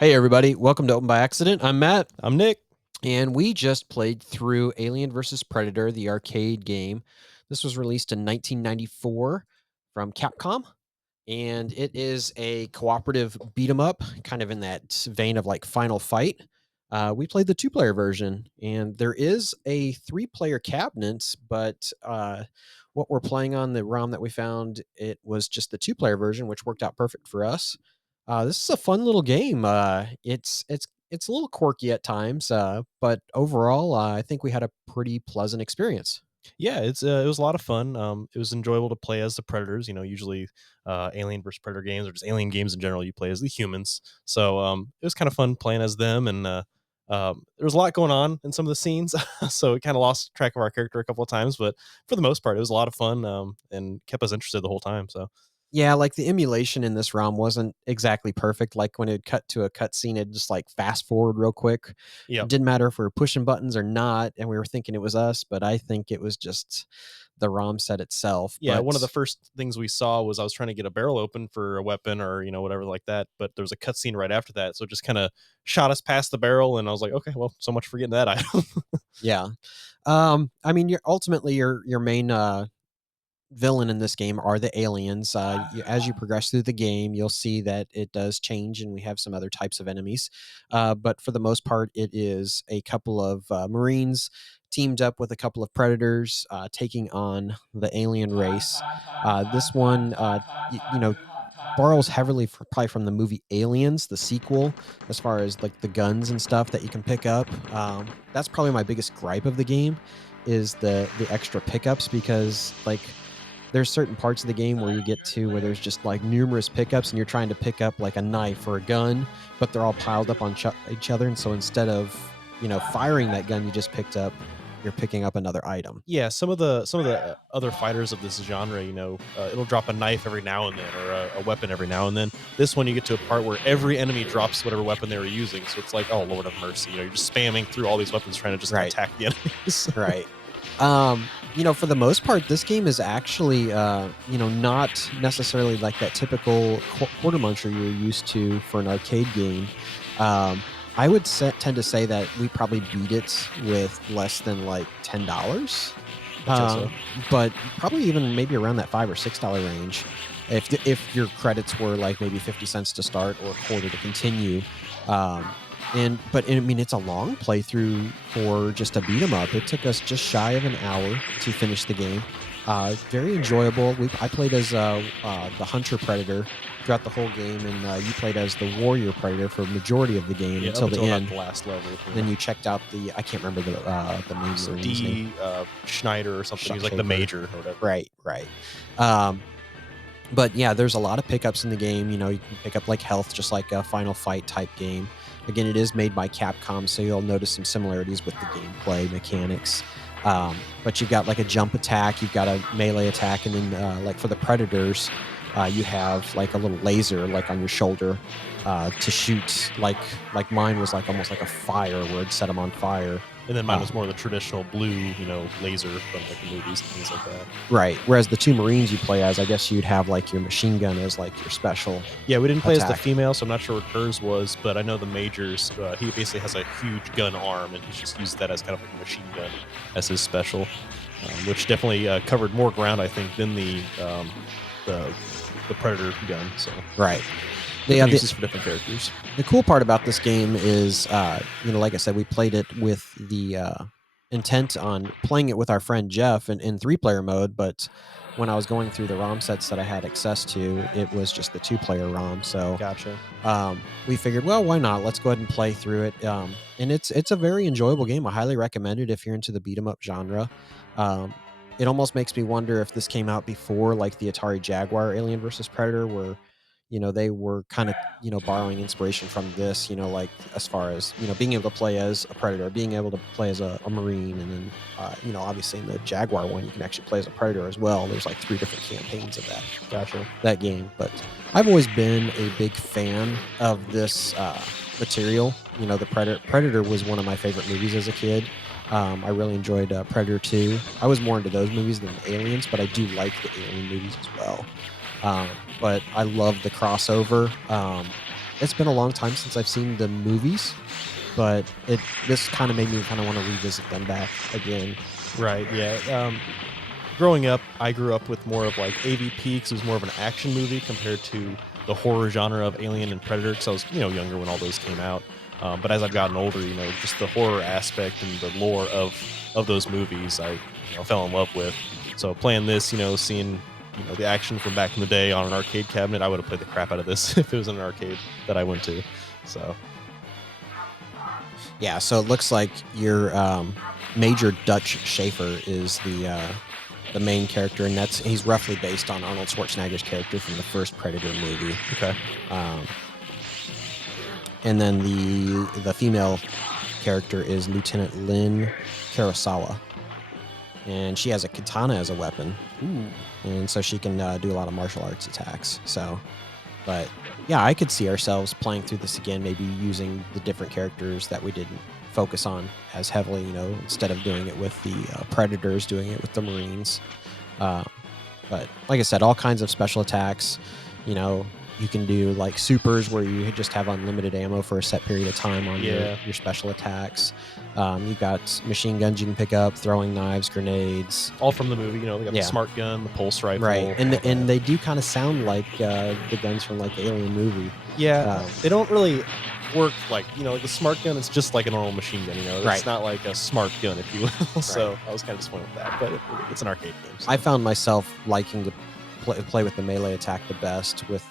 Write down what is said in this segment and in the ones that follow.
Hey, everybody. Welcome to Open by Accident. I'm Matt, I'm Nick. and we just played through Alien vs. Predator, the arcade game. This was released in 1994 from Capcom, and it is a cooperative beat 'em up, kind of in that vein of like Final Fight. We played the two-player version, and there is a three-player cabinet, but what we're playing on the ROM that we found, it was just the two-player version, which worked out perfect for us. This is a fun little game. It's a little quirky at times, but overall, I think we had a pretty pleasant experience. Yeah, it was a lot of fun. It was enjoyable to play as the predators. Usually, Alien versus Predator games or just Alien games in general, you play as the humans. So it was kind of fun playing as them, and there was a lot going on in some of the scenes, so we kind of lost track of our character a couple of times. But for the most part, it was a lot of fun and kept us interested the whole time. So Yeah, like the emulation in this ROM wasn't exactly perfect. Like when it cut to a cutscene, it just like fast forward real quick. yeah, It didn't matter if we were pushing buttons or not, and we were thinking it was us, but I think it was just the ROM set itself. yeah, one of the But first things we saw was I was trying to get a barrel open for a weapon or whatever like that, but there was a cutscene right after that, so it just kind of shot us past the barrel, and I was like, okay, well, so much for getting that item. yeah, I mean, you're ultimately your main villain in this game are the aliens. As you progress through the game, you'll see that it does change, and we have some other types of enemies. But for the most part, it is a couple of Marines teamed up with a couple of predators taking on the alien race. This one, borrows heavily probably from the movie Aliens, the sequel, as far as like the guns and stuff that you can pick up. That's probably my biggest gripe of the game is the extra pickups because like there's certain parts of the game where you get to where there's just like numerous pickups and you're trying to pick up like a knife or a gun, but they're all piled up on each other. And so instead of, firing that gun you just picked up, you're picking up another item. Yeah, some of the other fighters of this genre, it'll drop a knife every now and then or a weapon every now and then. This one, you get to a part where every enemy drops whatever weapon they were using, so it's like, oh Lord of mercy, you're just spamming through all these weapons trying to just Right. attack the enemies. Right. For the most part, this game is actually, not necessarily like that typical quarter muncher you're used to for an arcade game. Um, I would tend to say that we probably beat it with less than like $10, I'd say so. but probably even maybe around that $5 or $6 range. If your credits were like maybe 50 cents to start or a quarter to continue. Um, but I mean, it's a long playthrough for just a beat 'em up. It took us just shy of an hour to finish the game. Very enjoyable. I played as the hunter predator throughout the whole game, and you played as the warrior predator for the majority of the game Yeah, up until the until about end. the last level. Then you checked out the I can't remember the main So marine's name. D Schneider or something. He's like the Shaper. major or whatever. Right, right. Um, but yeah, there's a lot of pickups in the game. You can pick up like health, just like a Final Fight type game. Again, it is made by Capcom, so you'll notice some similarities with the gameplay mechanics. But you've got like a jump attack, you've got a melee attack, and then like for the predators, you have like a little laser like on your shoulder to shoot. Like mine was like almost like a fire where it set them on fire. And then mine Uh, was more the traditional blue, laser from like the movies and things like that. right. Whereas the two Marines you play as, I guess you'd have like your machine gun as like your special Yeah, we didn't play as the attack. female, so I'm not sure what hers was, but I know the majors. He basically has a huge gun arm, and he's just used that as kind of like a machine gun as his special, which definitely covered more ground, I think, than the the predator gun. So Right. The, uh, different the uses for different characters. the cool part about this game is, like I said, we played it with the intent on playing it with our friend Jeff in three-player mode. But when I was going through the ROM sets that I had access to, it was just the two-player ROM. So Gotcha. we figured, well, why not? Let's go ahead and play through it. And it's a very enjoyable game. I highly recommend it if you're into the beat 'em up genre. Um, it almost makes me wonder if this came out before like the Atari Jaguar Alien versus Predator, where they were kind of borrowing inspiration from this. Like as far as being able to play as a predator, being able to play as a marine, and then obviously in the Jaguar one you can actually play as a predator as well. There's like 3 different campaigns of Gotcha. that game. But I've always been a big fan of this material. The Predator was one of my favorite movies as a kid. I really enjoyed Predator 2. I was more into those movies than Aliens, but I do like the Alien movies as well. But I love the crossover. it's been a long time since I've seen the movies, but this kind of made me kind of want to revisit them back again. Right. Yeah. Growing up, I grew up with more of like AvP because it was more of an action movie compared to the horror genre of Alien and Predator. Because I was, younger when all those came out. But as I've gotten older, just the horror aspect and the lore of those movies, I fell in love with. So playing this, seeing the action from back in the day on an arcade cabinet, I would have played the crap out of this if it was in an arcade that I went to. So Yeah, so it looks like your Major Dutch Schaefer is the main character, and he's roughly based on Arnold Schwarzenegger's character from the first Predator movie. okay, Um, and then the female character is Lieutenant Lynn Kurosawa, and she has a katana as a weapon. ooh, And so she can do a lot of martial arts attacks. So, but yeah, I could see ourselves playing through this again, maybe using the different characters that we didn't focus on as heavily, instead of doing it with the Predators, doing it with the Marines. Uh, but like I said, all kinds of special attacks. You can do like supers where you just have unlimited ammo for a set period of time on Yeah. your special attacks. You've got machine guns you can pick up, throwing knives, grenades. all from the movie. They got Yeah. the smart gun, the pulse rifle, Right, and all that. they do kind of sound like the guns from like the Alien movie. Yeah, they don't really work like like the smart gun. It's just like a normal machine gun. It's Right. not like a smart gun, if you will. So I was kind of disappointed with that, but it's an arcade game. So. I found myself liking to play with the melee attack the best with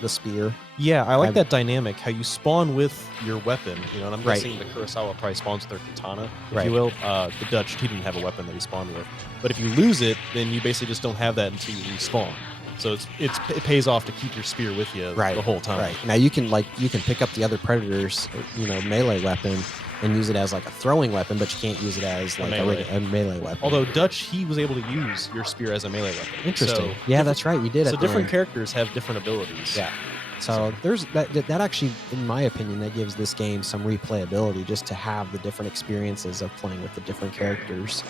the spear. Yeah, I like I've- that dynamic. How you spawn with your weapon. And I'm Right. guessing the Kurosawa probably spawns with their katana, if Right. you will. The Dutch, he didn't have a weapon that he spawned with. But if you lose it, then you basically just don't have that until you respawn. So it pays off to keep your spear with you Right. the whole time. Right now, you can pick up the other Predators, melee weapon, and use it as like a throwing weapon, but you can't use it as like a melee weapon. Although Dutch, he was able to use your spear as a melee weapon. Interesting. So Yeah, that's right. You did. So at the different end. characters have different abilities. Yeah. So there's that actually, in my opinion, that gives this game some replayability, just to have the different experiences of playing with the different characters.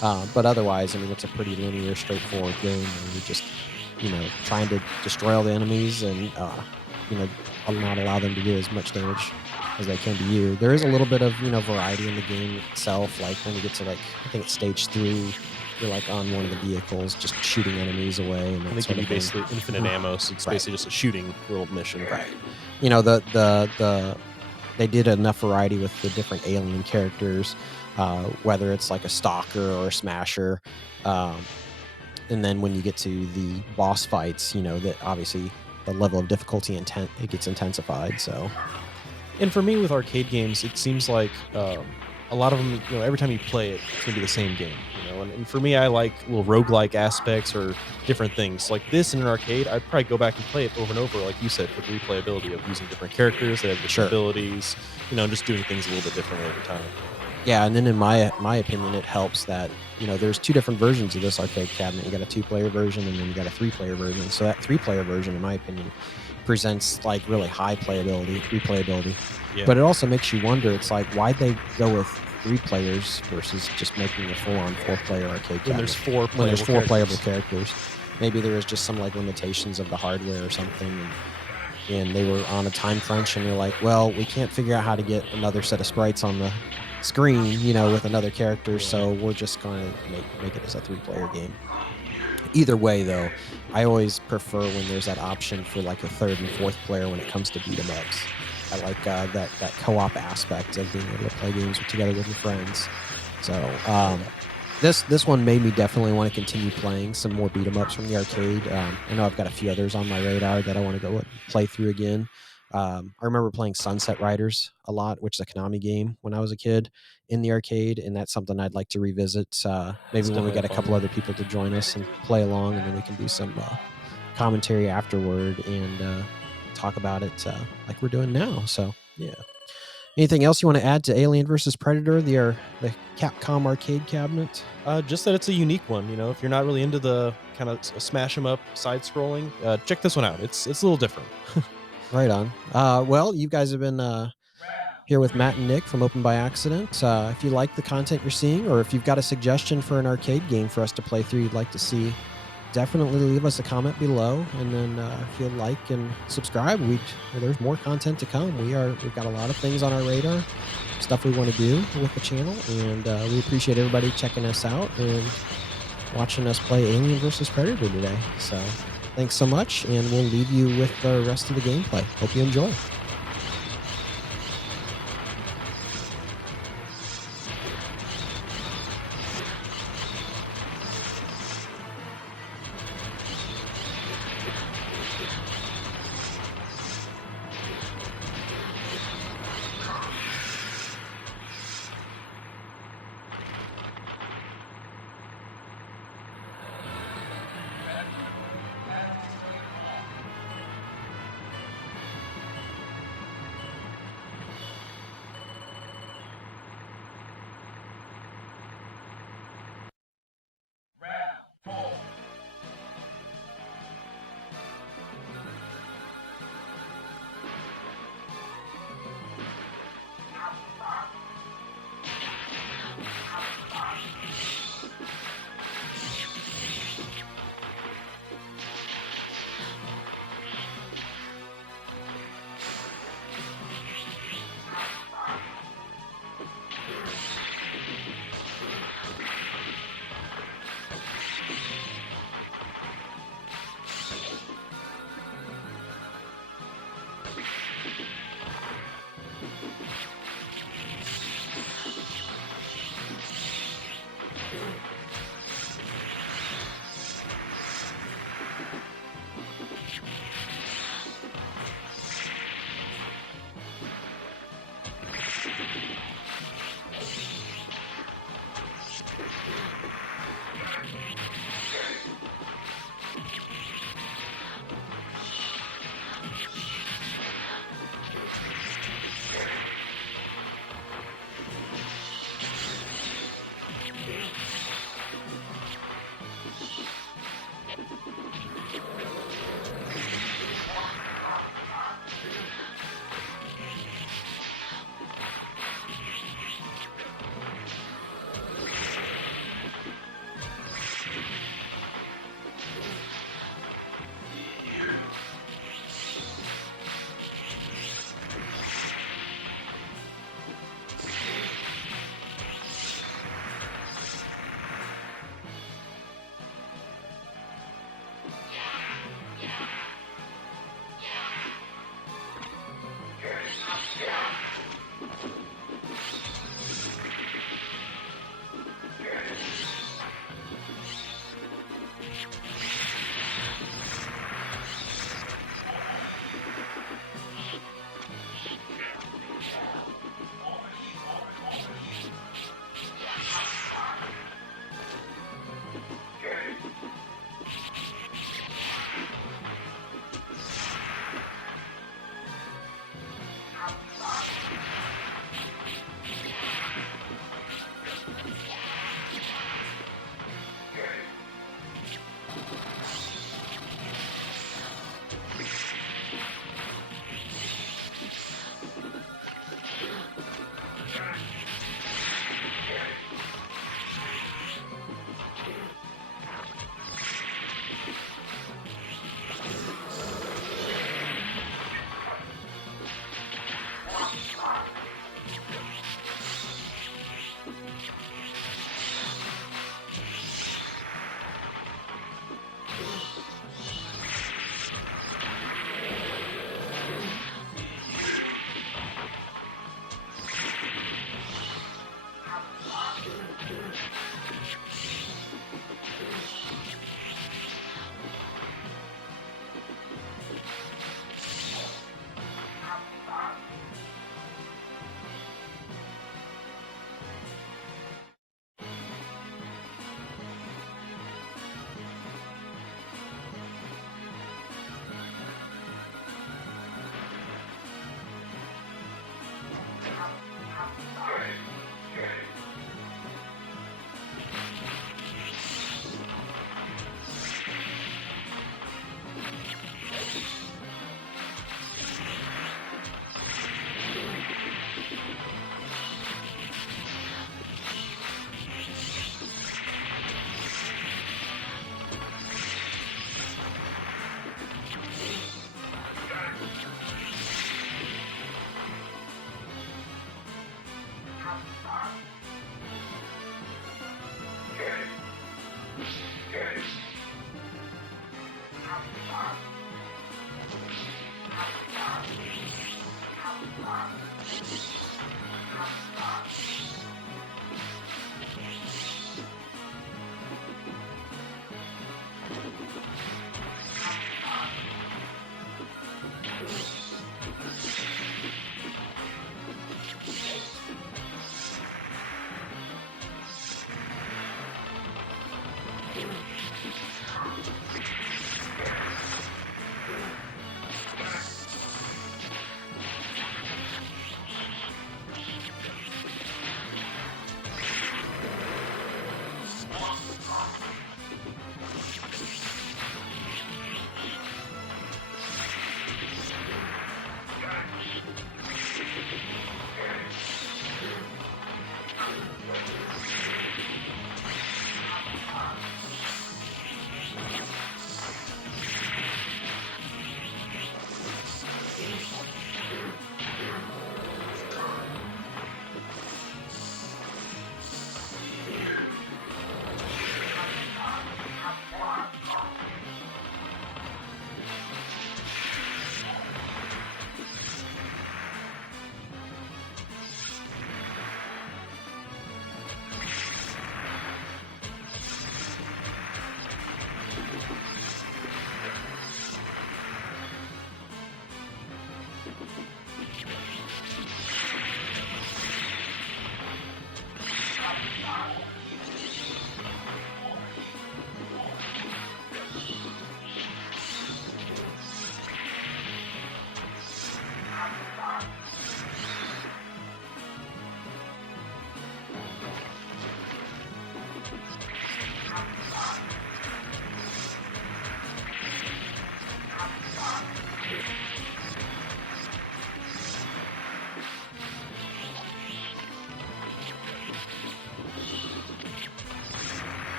But otherwise, I mean, it's a pretty linear, straightforward game where you're just, trying to destroy all the enemies and, not allow them to do as much damage as they can to you. There is a little bit of, variety in the game itself. Like when you get to I think it's stage 3, you're like on one of the vehicles, just shooting enemies away. And And they give you basically infinite ammo, so it's Right. basically just a shooting little mission. Right. They did enough variety with the different alien characters, whether it's like a stalker or a smasher. And then when you get to the boss fights, that obviously the level of difficulty it gets intensified. So And for me with arcade games, it seems like a lot of them, every time you play it, it's gonna be the same game. And for me, I like little roguelike aspects or different things. Like this in an arcade, I'd probably go back and play it over and over, like you said, for the replayability of using different characters that have different Sure. abilities, just doing things a little bit differently every time. yeah, and then in my opinion, it helps that there's 2 different versions of this arcade cabinet. You got a 2-player version, and then you got a 3-player version. So that 3-player version, in my opinion, presents like really high replayability. Yeah. But it also makes you wonder. It's like, why'd they go with 3 players versus just making a full-on 4-player arcade cabinet? When there's four When there's playable 4 playable characters. Maybe there was just some like limitations of the hardware or something, and they were on a time crunch, and they're like, well, we can't figure out how to get another set of sprites on the screen, with another character, so we're just going to make it as a 3-player game. Either way, though, I always prefer when there's that option for like a 3rd and 4th player when it comes to beat 'em ups. I like that co-op aspect of being able to play games together with your friends. So this one made me definitely want to continue playing some more beat 'em ups from the arcade. I know I've got a few others on my radar that I want to go play through again. I remember playing Sunset Riders a lot, which is a Konami game when I was a kid in the arcade, and that's something I'd like to revisit. Maybe when we definitely get a fun. couple other people to join us and play along, and then we can do some commentary afterward and talk about it like we're doing now. So yeah. Anything else you want to add to Alien versus Predator, the Capcom arcade cabinet? Just that it's a unique one. If you're not really into the kind of smash 'em up side scrolling, check this one out. It's a little different. Right on. Well, you guys have been here with Matt and Nick from Open by Accident. If you like the content you're seeing, or if you've got a suggestion for an arcade game for us to play through you'd like to see definitely leave us a comment below, and then if you'll like and subscribe, there's more content to come. We've got a lot of things on our radar, stuff we want to do with the channel, and we appreciate everybody checking us out and watching us play Alien versus Predator today. So thanks so much, and we'll leave you with the rest of the gameplay. Hope you enjoy.